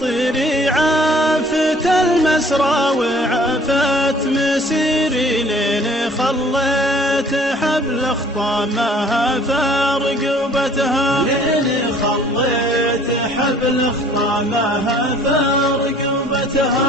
خاطري عافت المسرى وعافت مسيري، لين خليت حبل خطامها فرقبتها، لين خليت حبل خطامها فرقبتها.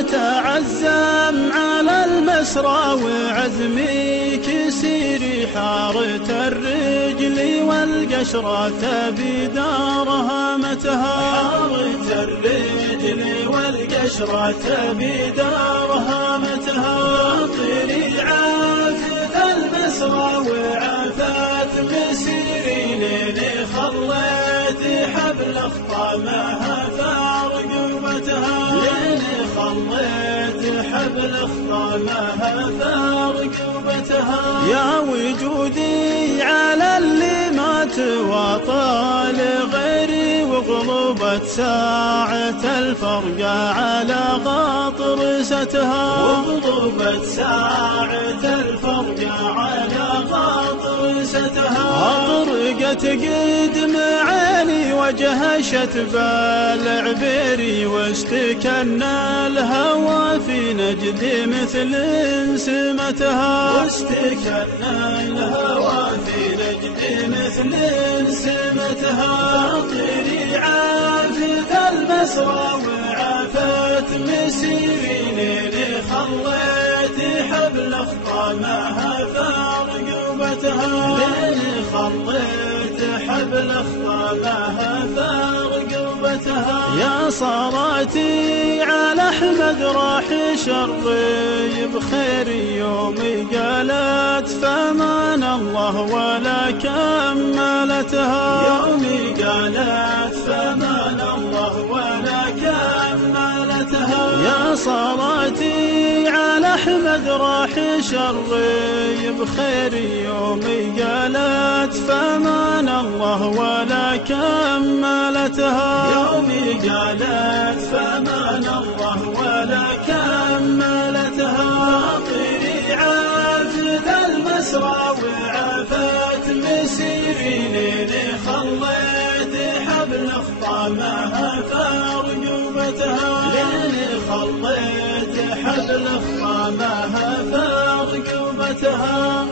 أتعزم على المسرى وعزمي كسيري، حارت الرجل والقشرة بدارها متها، حارت الرجل والقشرة بدارها متها. خاطري عافت المسرى وعافت مسيري، لين خليت حبل خطامها فرقبتها، لين خليت حبل خطامها فرقبتها. يا وجودي على اللي مات وطال غيري، وغلبت ساعة الفرقة على غطرستها، وغلبت ساعة الفرقة على غطرستها. أطرقت قدم عيني وجهشت بالعبيري، واستكنا الهوى في نجد مثل سمتها، واستكنا الهوى في نجد مثل سمتها. خاطري عافت المسرى وعافت مسيري، لين خليت حبل خطامها فرقبتها، لين خليت حبل خطامها فرقبتها. يا صلاتي على أحمد راح شري بخير، يوم قالت فمان الله ولا كملتها، يوم قالت فمان الله ولا كملتها. يا صلاتي على أحمد راح شري بخير، يوم قالت فمان الله ولا كملتها، يوم قالت فمان الله ولا كملتها. خاطري عافت المسرى وعافت مسيري، لين خليت حبل خطامها فرقبتها، لين خليت حبل خطامها فرقبتها.